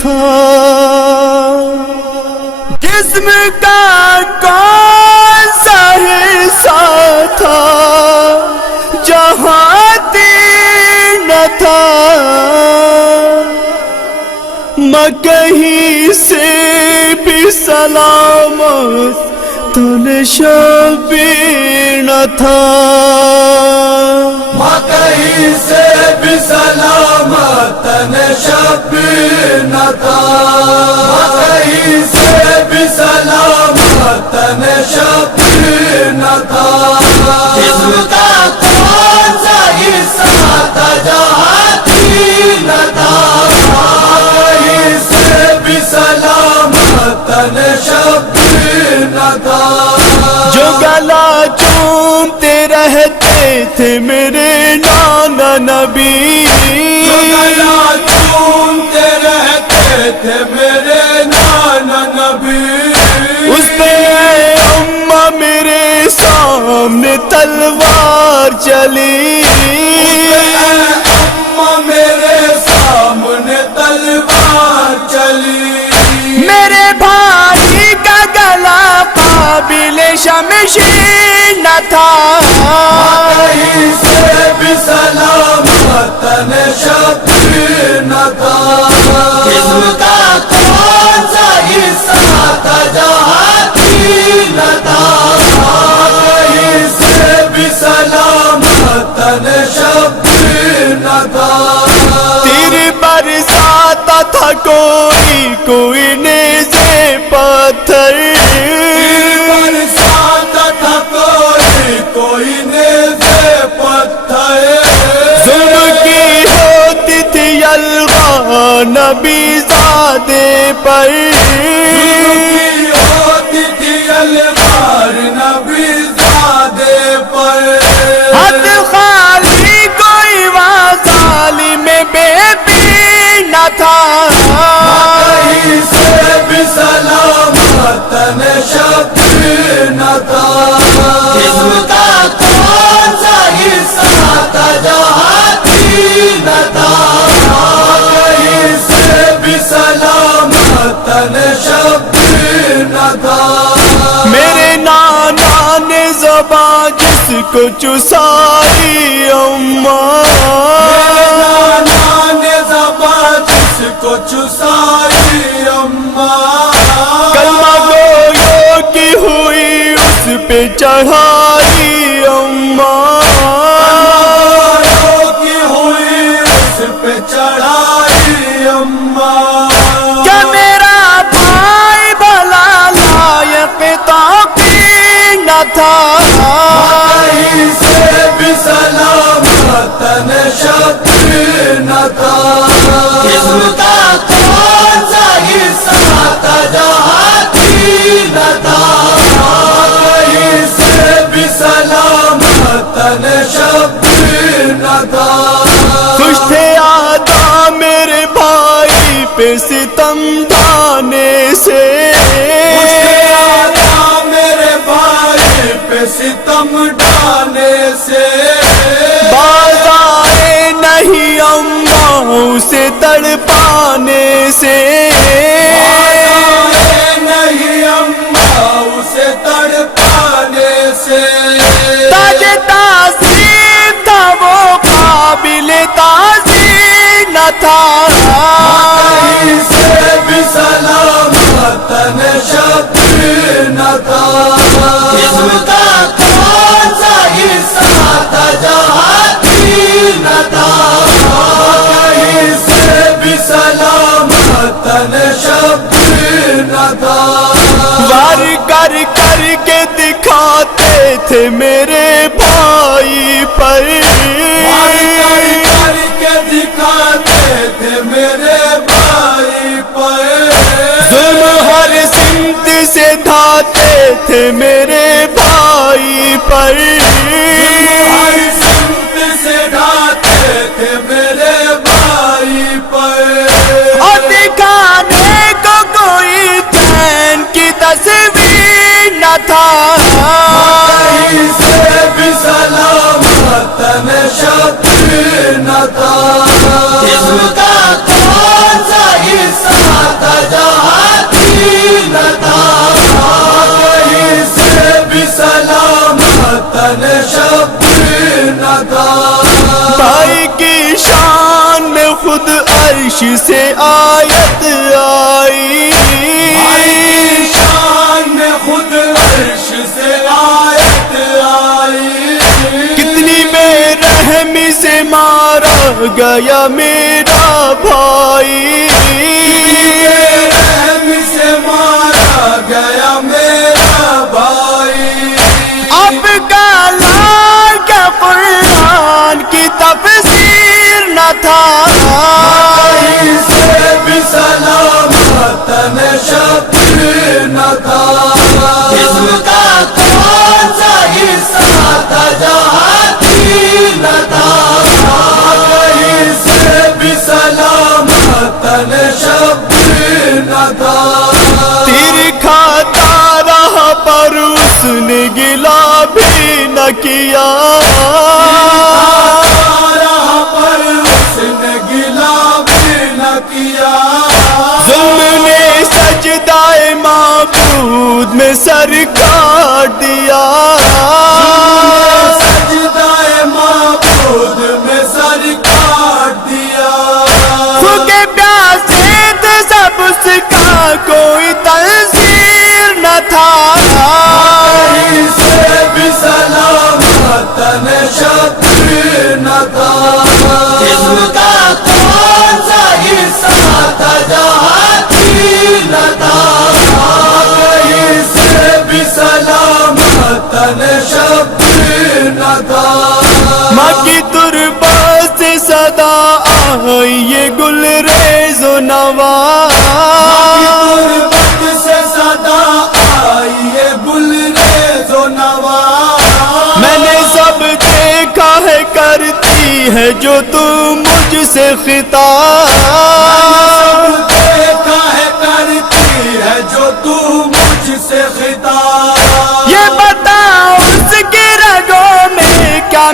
تھا، جسم کا کون سا حصہ تھا جہاں تیر نہ تھا، میں کہیں سے بھی سلامت تن شبیر نہ تھا، میں کہیں سے بھی سلامت تن شبیر نہ تھا، میں کہیں سے بھی سلامت تن شبیر نہ تھا، جسم کا کون سا حصہ تھا جہاں تیر نہ تھا، کہیں سے بھی سلامت تن شبیر نہ تھا، جو گلا چومتے رہتے تھے میرے نانا نبی، جو گلا چومتے رہتے تھے میرے نانا نبی، اس پہ اے اماں میرے سامنے تلوار چلی، اماں میرے سامنے تلوار چلی، میرے بھائی کا گلا قابل شمشیر نہ تھا، کہیں سے بھی سلامت تن شبیر نہ تھا، جسم کا کون سا حصہ تھا جہاں تیر نہ تھا، کہیں سے بھی سلامت تن شبیر نہ تھا، تیر برساتا تھا کوئی نیزے پتھر، برساتا تھا کوئی نیزے پتھر، ظلم کی ہوتی تھی یلغا نبی زادے پر، ہوتی تھی الغار نبی زادے پر، حد خالی کوئی وہاں ظالم بے پیر نہ تھا، کہیں سے بھی سلامت تن شبیر نہ تھا، جسم کا کون سا حصہ تھا جہاں تیر نہ تھا، کہیں سے بھی سلامت تن شبیر نہ تھا، میرے نانا نے زبان جس کو چسائی اماں، نانا نے زبان جس کو چسائی اماں، کلمہ گویوں کی ہوئی اس پہ چڑھائی اماں، کی ہوئی اس پہ چڑھائی اماں، کیا میرا بھائی بھلا لائق توقیر نہ تھا، کہیں سے بھی سلامت تن شبیر نہ تھا، جسم کا کون سا حصہ تھا جہاں تیر نہ تھا، کہیں سے بھی سلامت تن شبیر نہ تھا، خوش تھے آدھا میرے بھائی پہ ستم ڈھانے سے، میرے بھائی پہ ستم ڈھانے سے، باز آئے نہیں اماں اسے تڑپانے سے، نہیں اماں اسے تڑپانے سے، تاج تاثیر تھا وہ قابل تعظیم نہ تھا، کہیں سے بھی سلامت تن شبیر نہ تھا، جسم کا کون سا حصہ تھا جہاں تیر نہ تھا، کہیں سے بھی سلامت تن شبیر نہ تھا، وار کر کر کے دکھاتے تھے میرے بھائی پر، کر کے دکھاتے تھے میرے بھائی پر، ظلم ہر سمت سے ڈھاتے تھے میرے بھائی پر، ہر سمت سے ڈھاتے تھے میرے بھائی پر، اور دکھانے کو کوئی چین کی تصویر نہ تھا، کہیں سے بھی سلامت تن شبیر نہ تھا، جسم کا کون سا حصہ عرش سے آیت آئی، شان میں خود عرش سے آیت آئی، کتنی بے رحمی سے مارا گیا میرا بھائی، رحم سے مارا گیا میرا بھائی، اب کالا کا قرآن کی تفسیر نہ تھا، کہیں سے بھی سلامت نہ شبیر نہ تھا، جسم کا کون سا حصہ تھا جہاں تیر نہ تھا، کہیں سے بھی سلامت نہ شبیر نہ تھا، تیر کھاتا رہا پر اس نے گلا بھی نہ کیا، راہ پر اس نے گلا بھی نہ کیا، ظلم نے سجدہ معبود میں سر کاٹ دیا، سجدہ معبود میں سر کاٹ دیا، بھوکے پیاسے تھے سب اس کا کوئی تنظیر نہ تھا، کہیں سے بھی سلامت نہ شبیر نہ تھا، جسم کا کون سا حصہ تھا جہاں تیر نہ تھا، کہیں سے بھی سلامت نہ شبیر نہ تھا، ماں کی تربا سے صدا آئی یہ گل ریز و نوا، غربت سے صدا آئی یہ گل ریز و نوا، میں نے سب دیکھا ہے کرتی ہے جو تم مجھ سے خطاب، دیکھا ہے کرتی ہے جو تو مجھ سے خطاب، یہ بتا اس کی رگوں میں کیا